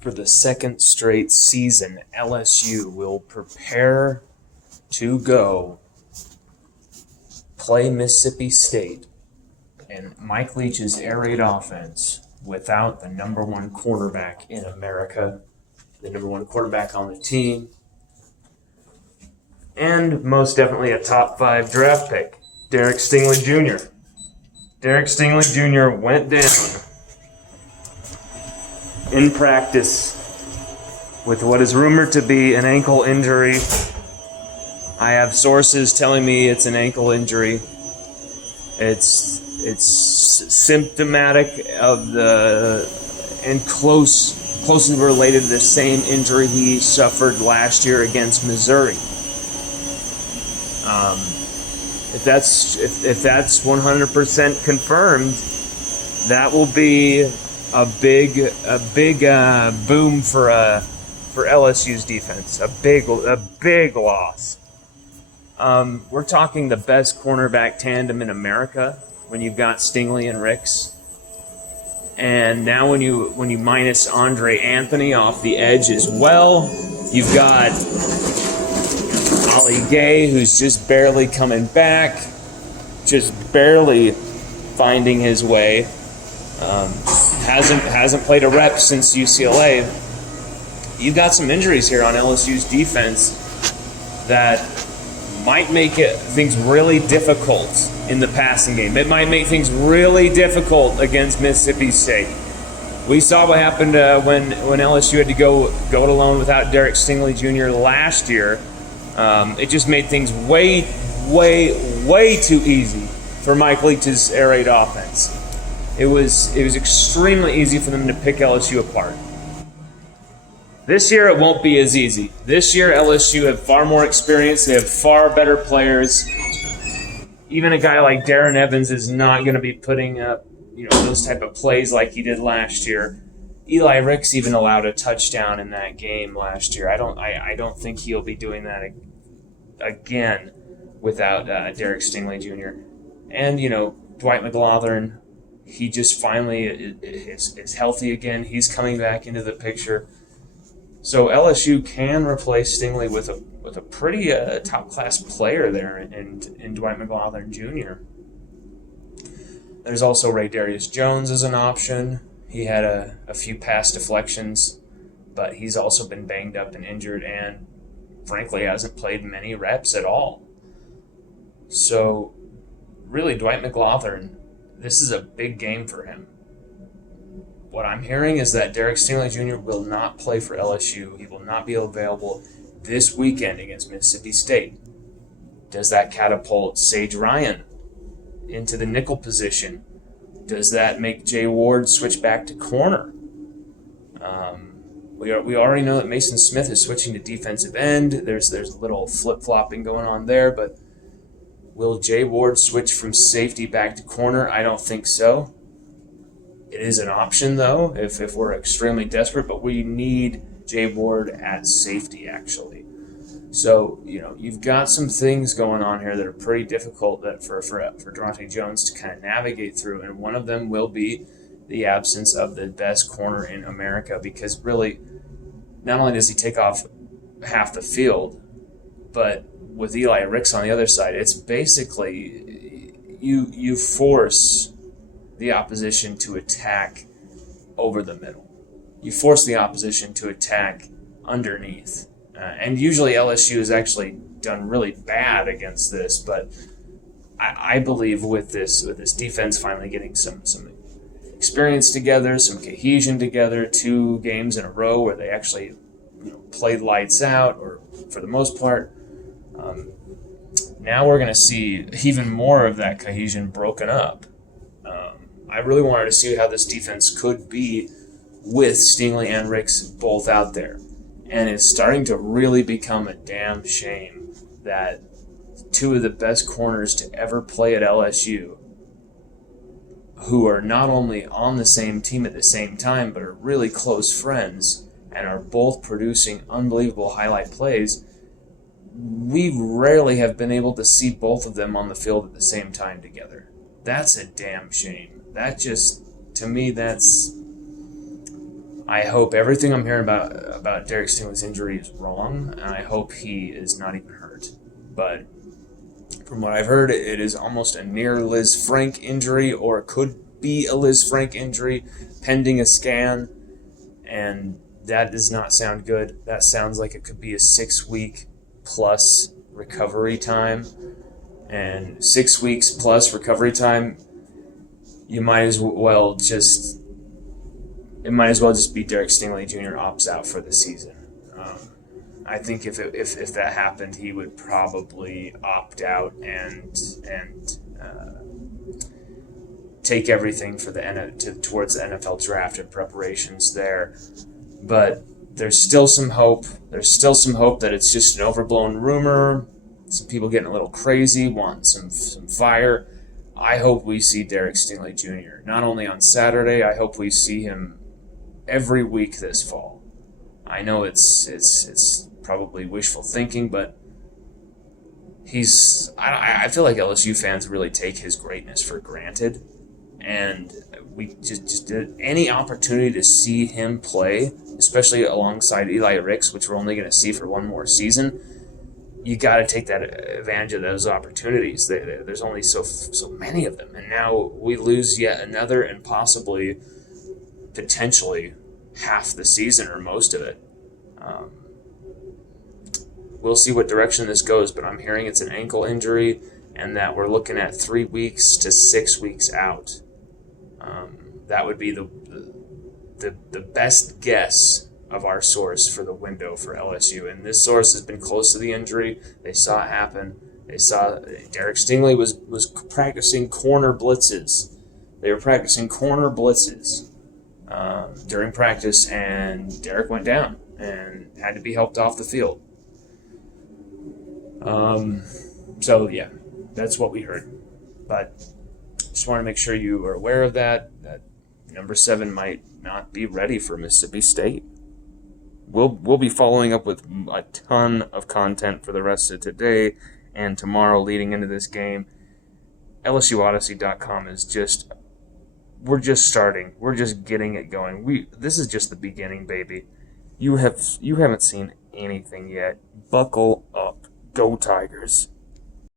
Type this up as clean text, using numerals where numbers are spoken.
For the second straight season, LSU will prepare to go play Mississippi State and Mike Leach's air raid offense without the number one cornerback in America, the number one quarterback on the team, and most definitely a top 5 draft pick, Derek Stingley Jr. Derek Stingley Jr. went down in practice with what is rumored to be an ankle injury. I have sources telling me it's an ankle injury. It's symptomatic of and closely related to the same injury he suffered last year against Missouri. If that's 100% confirmed, that will be a big boom for LSU's defense. A big loss. We're talking the best cornerback tandem in America when you've got Stingley and Ricks. And now when you minus Andre Anthony off the edge as well, you've got Ali Gay, who's just barely coming back, just barely finding his way. Hasn't played a rep since UCLA. You've got some injuries here on LSU's defense that might make things really difficult in the passing game. It might make things really difficult against Mississippi State. We saw what happened when LSU had to go it alone without Derek Stingley Jr. last year. It just made things way too easy for Mike Leach's air raid offense. It was extremely easy for them to pick LSU apart. This year it won't be as easy. This year LSU have far more experience. They have far better players. Even a guy like Darren Evans is not going to be putting up, those type of plays like he did last year. Eli Ricks even allowed a touchdown in that game last year. I don't think he'll be doing that again without Derek Stingley Jr. And Dwight McGlothern, he just finally is healthy again. He's coming back into the picture. So LSU can replace Stingley with a pretty top-class player there in Dwight McGlothern Jr. There's also Ray Darius Jones as an option. He had a few pass deflections, but he's also been banged up and injured and, frankly, hasn't played many reps at all. So, really, Dwight McGlothern, this is a big game for him. What I'm hearing is that Derek Stingley Jr. will not play for LSU. He will not be available this weekend against Mississippi State. Does that catapult Sage Ryan into the nickel position? Does that make Jay Ward switch back to corner? We already know that Mason Smith is switching to defensive end. There's a little flip-flopping going on there, but will Jay Ward switch from safety back to corner? I don't think so. It is an option, though, if we're extremely desperate, but we need Jay Ward at safety, actually. So, you've got some things going on here that are pretty difficult for Durante Jones to kind of navigate through, and one of them will be the absence of the best corner in America, because really, not only does he take off half the field, but with Eli Ricks on the other side, it's basically you force the opposition to attack over the middle. You force the opposition to attack underneath. And usually LSU has actually done really bad against this, but I believe with this defense finally getting some experience together, some cohesion together, 2 games in a row where they actually played lights out, or for the most part, now we're going to see even more of that cohesion broken up. I really wanted to see how this defense could be with Stingley and Ricks both out there. And it's starting to really become a damn shame that 2 of the best corners to ever play at LSU, who are not only on the same team at the same time, but are really close friends and are both producing unbelievable highlight plays, we rarely have been able to see both of them on the field at the same time together. That's a damn shame. That just, to me, that's I hope everything I'm hearing about Derek Stingley's injury is wrong, and I hope he is not even hurt. But from what I've heard, it is almost a near Liz Frank injury, or it could be a Liz Frank injury pending a scan, and that does not sound good. That sounds like it could be a 6-week plus recovery time, and 6 weeks plus recovery time, it might as well just be Derek Stingley Jr. opts out for the season. I think if that happened, he would probably opt out and take everything for towards the NFL draft and preparations there. But there's still some hope. There's still some hope that it's just an overblown rumor. Some people getting a little crazy, wanting some fire. I hope we see Derek Stingley Jr. not only on Saturday. I hope we see him every week this fall. I know it's probably wishful thinking, but I feel like LSU fans really take his greatness for granted, and we just any opportunity to see him play, especially alongside Eli Ricks, which we're only going to see for one more season, you got to take that advantage of those opportunities. There's only so many of them, and now we lose yet another, and possibly, potentially, half the season or most of it. We'll see what direction this goes, but I'm hearing it's an ankle injury, and that we're looking at 3 weeks to 6 weeks out. That would be the best guess of our source for the window for LSU. And this source has been close to the injury. They saw it happen. They saw Derek Stingley was practicing corner blitzes. They were practicing corner blitzes during practice, and Derek went down and had to be helped off the field. So yeah, that's what we heard. But just want to make sure you are aware of that number 7 might not be ready for Mississippi State. We'll be following up with a ton of content for the rest of today and tomorrow leading into this game. LSUODYSSEY.com is we're just starting. We're just getting it going. This is just the beginning, baby. You haven't seen anything yet. Buckle up. Go Tigers.